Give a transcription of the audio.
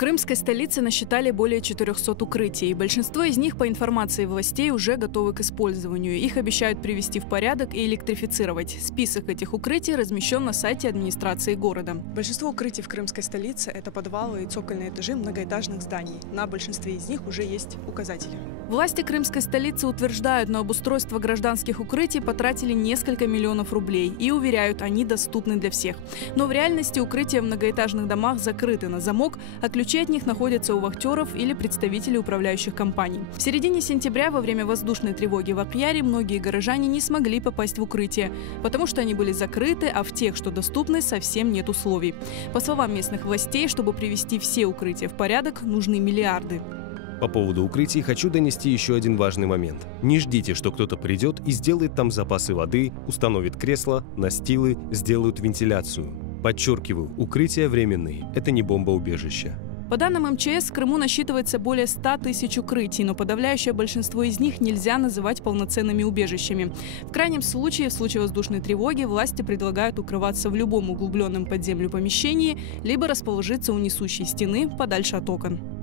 крымской столице насчитали более 400 укрытий. Большинство из них, по информации властей, уже готовы к использованию. Их обещают привести в порядок и электрифицировать. Список этих укрытий размещен на сайте администрации города. Большинство укрытий в крымской столице – это подвалы и цокольные этажи многоэтажных зданий. На большинстве из них уже есть указатели. Власти крымской столицы утверждают, на обустройство гражданских укрытий потратили несколько миллионов рублей и уверяют, они доступны для всех. Но в реальности укрытия в многоэтажных домах закрыты на замок, а ключи от них находятся у вахтеров или представителей управляющих компаний. В середине сентября во время воздушной тревоги в Акъяре многие горожане не смогли попасть в укрытие, потому что они были закрыты, а в тех, что доступны, совсем нет условий. По словам местных властей, чтобы привести все укрытия в порядок, нужны миллиарды. По поводу укрытий хочу донести еще один важный момент. Не ждите, что кто-то придет и сделает там запасы воды, установит кресла, настилы, сделают вентиляцию. Подчеркиваю, укрытия временные, это не бомбоубежище. По данным МЧС, в Крыму насчитывается более 100 тысяч укрытий, но подавляющее большинство из них нельзя называть полноценными убежищами. В крайнем случае, в случае воздушной тревоги, власти предлагают укрываться в любом углубленном под землю помещении, либо расположиться у несущей стены подальше от окон.